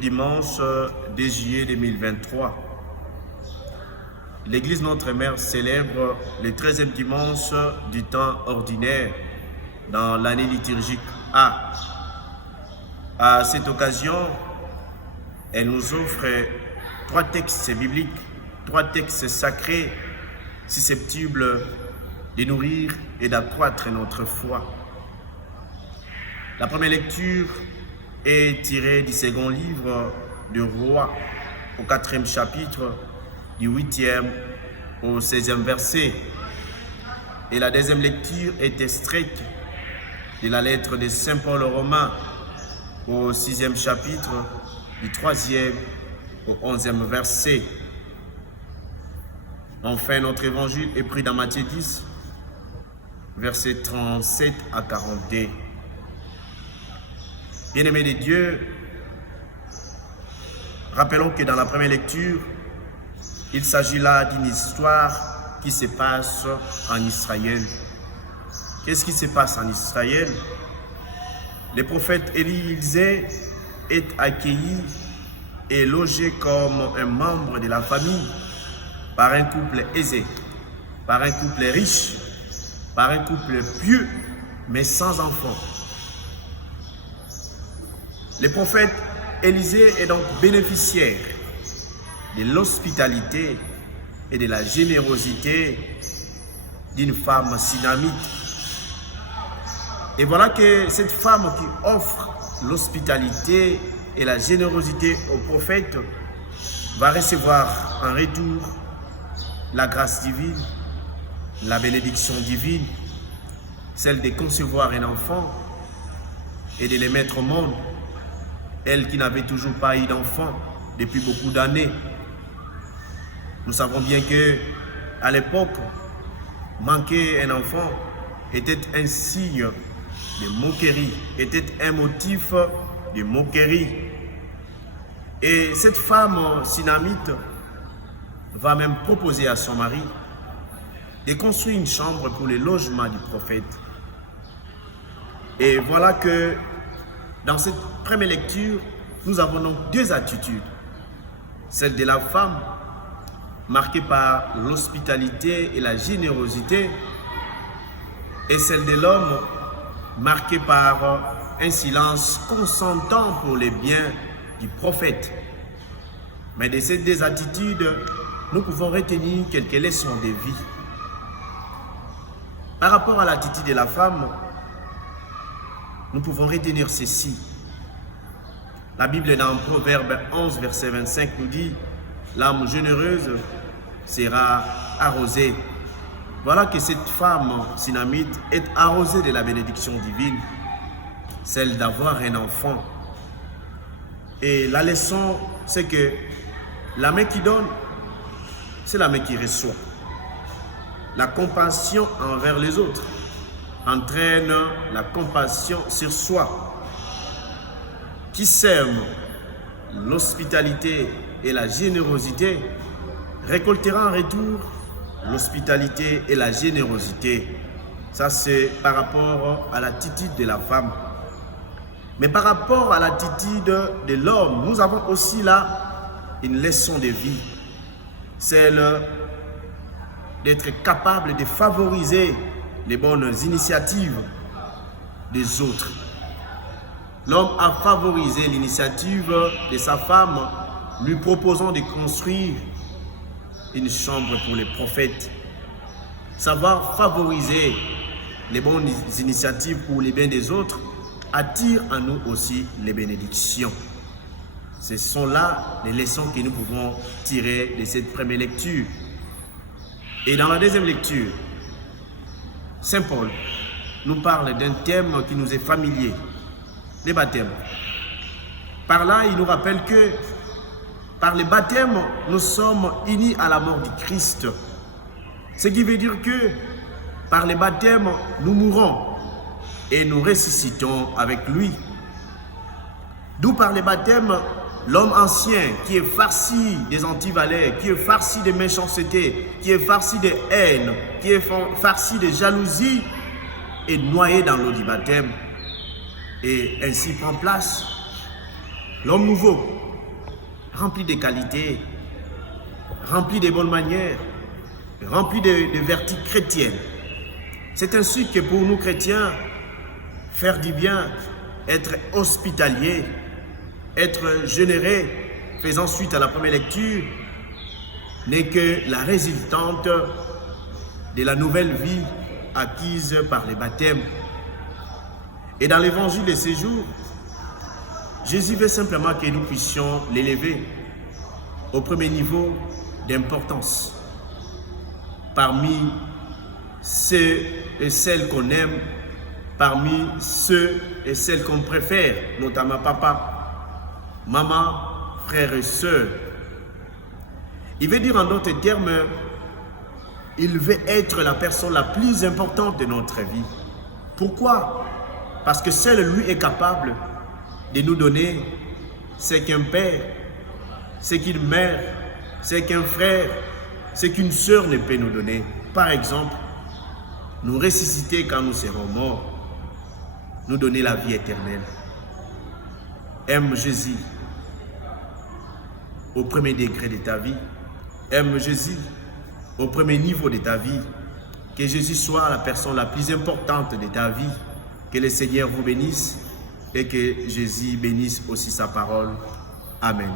dimanche 2 juillet 2023. L'Église Notre-Mère célèbre le 13e dimanche du temps ordinaire dans l'année liturgique A. À cette occasion, elle nous offre 3 textes bibliques, 3 textes sacrés susceptibles de nourrir et d'accroître notre foi. La première lecture est tirée du second livre de Rois, au 4e chapitre, du 8e au 16e verset. Et la deuxième lecture est extraite de la lettre de Saint Paul aux Romains, au 6e chapitre, du 3e au 11e verset. Enfin, notre évangile est pris dans Matthieu 10, versets 37 à 42. Bien-aimés de Dieu, rappelons que dans la première lecture, il s'agit là d'une histoire qui se passe en Israël. Qu'est-ce qui se passe en Israël? Le prophète Élisée est accueilli et logé comme un membre de la famille par un couple aisé, par un couple riche, par un couple pieux, mais sans enfants. Le prophète Élisée est donc bénéficiaire de l'hospitalité et de la générosité d'une femme sunamite. Et voilà que cette femme qui offre l'hospitalité et la générosité au prophète va recevoir en retour la grâce divine, la bénédiction divine, celle de concevoir un enfant et de le mettre au monde. Elle qui n'avait toujours pas eu d'enfant depuis beaucoup d'années. Nous savons bien que à l'époque, manquer un enfant était un signe de moquerie, était un motif de moquerie. Et cette femme sunamite va même proposer à son mari de construire une chambre pour le logement du prophète. Et voilà que dans cette première lecture, nous avons donc 2 attitudes. Celle de la femme, marquée par l'hospitalité et la générosité, et celle de l'homme, marquée par un silence consentant pour les biens du prophète. Mais de ces 2 attitudes, nous pouvons retenir quelques leçons de vie. Par rapport à l'attitude de la femme, nous pouvons retenir ceci. La Bible dans Proverbe 11, verset 25 nous dit « L'âme généreuse sera arrosée ». Voilà que cette femme sunamite est arrosée de la bénédiction divine, celle d'avoir un enfant. Et la leçon, c'est que la main qui donne, c'est la main qui reçoit. La compassion envers les autres entraîne la compassion sur soi. Qui sème l'hospitalité et la générosité récoltera en retour l'hospitalité et la générosité. Ça, c'est par rapport à l'attitude de la femme. Mais par rapport à l'attitude de l'homme, nous avons aussi là une leçon de vie. Celle d'être capable de favoriser les bonnes initiatives des autres. L'homme a favorisé l'initiative de sa femme, lui proposant de construire une chambre pour les prophètes. Savoir favoriser les bonnes initiatives pour les biens des autres attire en nous aussi les bénédictions. Ce sont là les leçons que nous pouvons tirer de cette première lecture. Et dans la deuxième lecture, Saint Paul nous parle d'un thème qui nous est familier, les baptêmes. Par là, il nous rappelle que par les baptêmes, nous sommes unis à la mort du Christ. Ce qui veut dire que par les baptêmes, nous mourons et nous ressuscitons avec lui. D'où par les baptêmes, l'homme ancien qui est farci des antivaleurs, qui est farci de méchanceté, qui est farci de haine, qui est farci de jalousie, est noyé dans l'eau du baptême et ainsi prend place l'homme nouveau, rempli de qualités, rempli de bonnes manières, rempli de vertus chrétiennes. C'est ainsi que pour nous chrétiens, faire du bien, être hospitalier, être généreux, faisant suite à la première lecture, n'est que la résultante de la nouvelle vie acquise par le baptême. Et dans l'évangile de ces jours, Jésus veut simplement que nous puissions l'élever au premier niveau d'importance. Parmi ceux et celles qu'on aime, parmi ceux et celles qu'on préfère, notamment papa, maman, frères et sœurs. Il veut dire en d'autres termes, il veut être la personne la plus importante de notre vie. Pourquoi? Parce que seul lui est capable de nous donner ce qu'un père, ce qu'une mère, ce qu'un frère, ce qu'une sœur ne peut nous donner. Par exemple, nous ressusciter quand nous serons morts, nous donner la vie éternelle. Aime Jésus au premier degré de ta vie. Aime Jésus au premier niveau de ta vie. Que Jésus soit la personne la plus importante de ta vie. Que le Seigneur vous bénisse et que Jésus bénisse aussi sa parole. Amen.